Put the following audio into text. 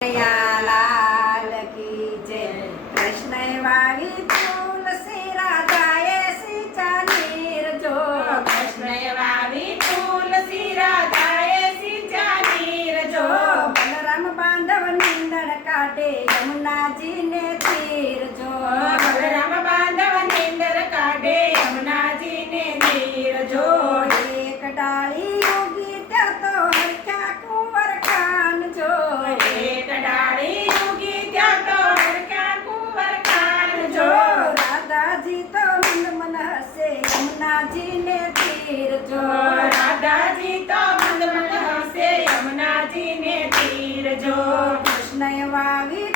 લાલ કી જય કૃષ્ણએ વાવી તુલસી રાધાએ સિંચા નીર જો કૃષ્ણએ વાવી તુલસી રાધાએ સિંચા નીર જો બલરામ બાંધવ નીંદણ કાઢે યમુનાજીને તીર જો બલરામ બાંધવ નીંદર કાઢે યમુનાજીને નીર જો એક ડાળી ઉગી ત્યાં તો હરખ્યા કુંવર ખાન જો એક ડાળી ઉગી ત્યાં તો હરખ્યા કુંવર ખાન જો રાધાજી તો મન મન હસે યમુનાજીને તીર જો રાધાજી તો મંદ મંદ હસે યમુનાજીને તીર જો કૃષ્ણએ વાવી